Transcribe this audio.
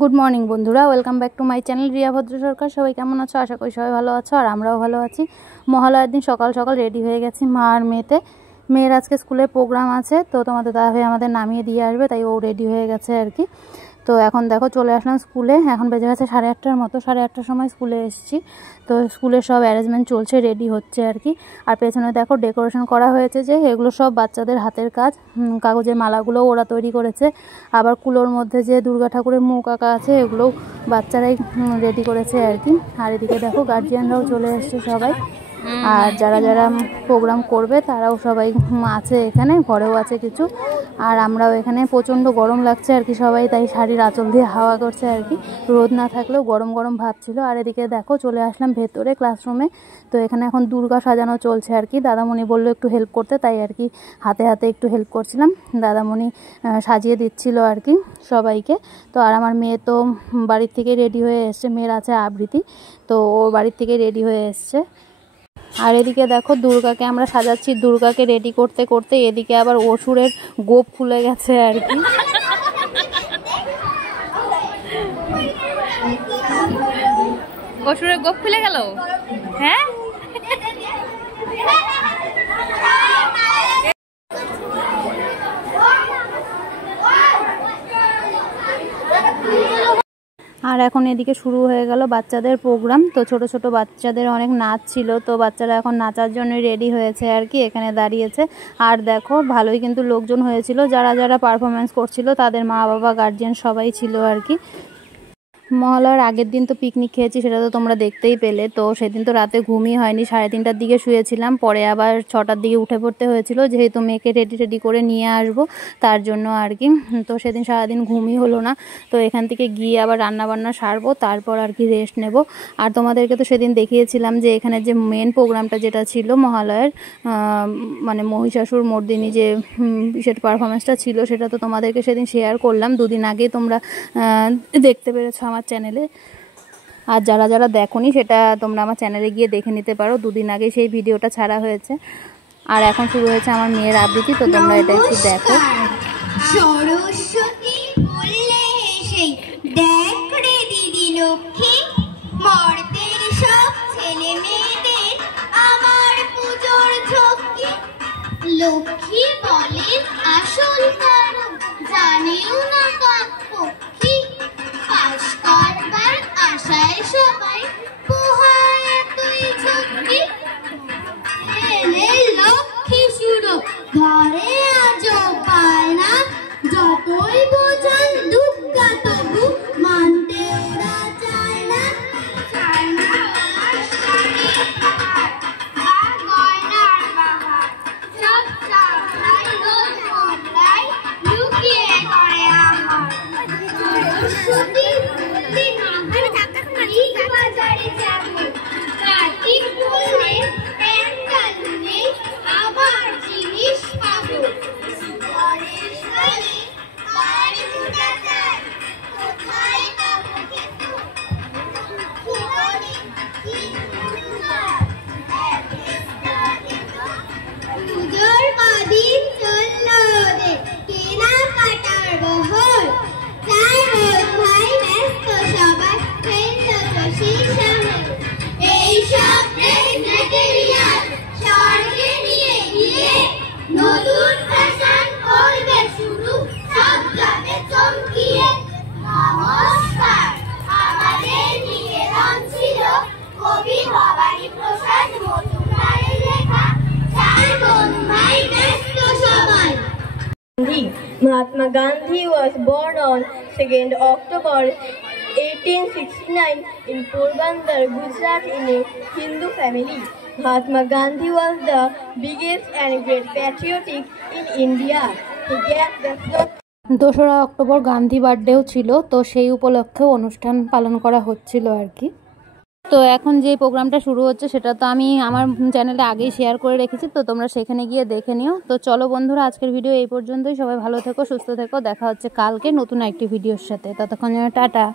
Good morning বন্ধুরা, welcome back to my channel Riya ভদ্র সরকার। সবাই কেমন আছো? আশা করি সবাই ভালো আছো, আর আমরাও ভালো আছি। মহালয়ার দিন সকাল সকাল রেডি হয়ে গেছি মা আর মেয়েতে। মেয়ের আজকে স্কুলের প্রোগ্রাম আছে, তো তোমাদের দাদাভাই আমাদের নামিয়ে দিয়ে আসবে, তাই ও রেডি হয়ে গেছে আর কি। তো এখন দেখো চলে আসলাম স্কুলে। এখন বেজে গেছে 8:30-র মতো, 8:30-র সময় স্কুলে এসেছি। তো স্কুলের সব অ্যারেঞ্জমেন্ট চলছে, রেডি হচ্ছে আর কি। আর পেছনে দেখো ডেকোরেশন করা হয়েছে, যে এগুলো সব বাচ্চাদের হাতের কাজ। কাগজের মালাগুলো ওরা তৈরি করেছে। আবার কুলোর মধ্যে যে দুর্গা ঠাকুরের মুখ আঁকা আছে, এগুলোও বাচ্চারাই রেডি করেছে আর কি। আর এদিকে দেখো গার্জিয়ানরাও চলে এসছে সবাই। আর যারা যারা প্রোগ্রাম করবে তারাও সবাই আছে এখানে, ঘরেও আছে কিছু। আর আমরাও এখানে, প্রচণ্ড গরম লাগছে আর কি সবাই, তাই শাড়ির আঁচল দিয়ে হাওয়া করছে আর কি। রোদ না থাকলেও গরম গরম ভাব ছিল। আর এদিকে দেখো চলে আসলাম ভেতরে ক্লাসরুমে। তো এখানে এখন দুর্গা সাজানো চলছে আর কি। দাদামণি বললো একটু হেল্প করতে, তাই আর কি হাতে হাতে একটু হেল্প করছিলাম। দাদামণি সাজিয়ে দিচ্ছিল আর কি সবাইকে। তো আর আমার মেয়ে তো বাড়ির থেকে রেডি হয়ে এসছে, মেয়ের আছে আবৃত্তি, তো ও বাড়ির থেকে রেডি হয়ে এসছে। আর এদিকে দেখো দুর্গাকে আমরা সাজাচ্ছি। দুর্গাকে রেডি করতে করতে এদিকে আবার অসুরের গোপ খুলে গেছে আর কি। অসুরের গোপ খুলে গেল, হ্যাঁ। আর এখন এদিকে শুরু হয়ে গেল বাচ্চাদের প্রোগ্রাম। তো ছোট ছোট বাচ্চাদের অনেক নাচ ছিল, তো বাচ্চারা এখন নাচার জন্য রেডি হয়েছে আর কি, এখানে দাঁড়িয়েছে। আর দেখো ভালোই কিন্তু লোকজন হয়েছিল, যারা যারা পারফরমেন্স করছিল তাদের মা বাবা গার্জিয়ান সবাই ছিল আর কি। মহালয়ার আগের দিন তো পিকনিক খেয়েছি, সেটা তো তোমরা দেখতেই পেলে। তো সেদিন তো রাতে ঘুমই হয়নি, 3:30টার দিকে শুয়েছিলাম। পরে আবার 6টার দিকে উঠে পড়তে হয়েছিল, যেহেতু মেয়েকে রেডি করে নিয়ে আসবো তার জন্য আর কি। তো সেদিন সারাদিন ঘুমই হলো না। তো এখান থেকে গিয়ে আবার রান্নাবান্না সারবো, তারপর আর কি রেস্ট নেব। আর তোমাদেরকে তো সেদিন দেখিয়েছিলাম যে এখানে যে মেন প্রোগ্রামটা যেটা ছিল মহালয়ার, মানে মহিষাসুর মর্দিনী যে সেটা পারফরমেন্সটা ছিল, সেটা তো তোমাদেরকে সেদিন শেয়ার করলাম। 2 দিন আগেই তোমরা দেখতে পেরেছো আমার চ্যানেলে। আর যারা যারা দেখোনি সেটা তোমরা আমার চ্যানেলে গিয়ে দেখে নিতে পারো, 2 দিন আগে সেই ভিডিওটা ছাড়া হয়েছে। আর এখন শুরু হয়েছে আমার মেয়ের আবৃত্তি, তো তোমরা এটা একটু দেখো। সরস্বতী বললে সেই দেখ রে দিদি লক্ষ্মী, মর্তের সব ছেলে মেয়েদের আমার পুজোর ঝক্কি। লক্ষ্মী বলেন আসল কারণ জানেও না কাকপক্ষী, পাশ করবার আশায় সবাই পোহায় এতই ঝক্কি। এলে লক্ষ্মী সুরো ঘরে আজও পায় না, যতই বোঝান দুর্গা তবু মানতে ওরা চায় না। চায় না আর শাড়ি বা গয়নার বাহার, সব চাই রোজ বদলায় লুকিয়ে করে আমার। সরস্বতী বলতে না ঠিক বাজারে যাবো, কার্তিক বললে প্যান্ডাল নেই আবার জিনিস পাবো। ঘরের শাড়ি আর মোটা চাই, কোথায় পাবো কিন্তু খিলানি কি সুন্দর একটা দেখো। পুজোর কদিন চললো ওদের কেনাকাটার বহর, চাই হোক ভাই ব্যস্ত সবাই সেই শহর। এই সব ড্রেস ম্যাটেরিয়াল স্বর্গে নিয়ে গিয়ে নতুন ফ্যাশন করবে শুরু, সব যাবে চমকিয়ে। নমস্কার, আমাদের নিবেদন ছিল কবি ভবানী প্রসাদ মজুমদারের লেখা চার বোন ভাই ব্যস্ত সবাই। Mahatma Gandhi was born on 2nd October 1869 in Porbandar, Gujarat, in a Hindu family. Mahatma Gandhi was the biggest and great patriotic in India. He gave the 2রা অক্টোবর গান্ধী বার্থডেও ছিল, তো সেই উপলক্ষেও অনুষ্ঠান পালন করা হচ্ছিল আর কি। তো এখন যে প্রোগ্রামটা শুরু হচ্ছে সেটা তো আমি আমার চ্যানেলে আগেই শেয়ার করে রেখেছি, তো তোমরা সেখানে গিয়ে দেখে নিও। তো চলো বন্ধুরা, আজকের ভিডিও এই পর্যন্তই। সবাই ভালো থেকো, সুস্থ থেকো, দেখা হচ্ছে কালকে নতুন একটি ভিডিওর সাথে। ততক্ষণ টাটা।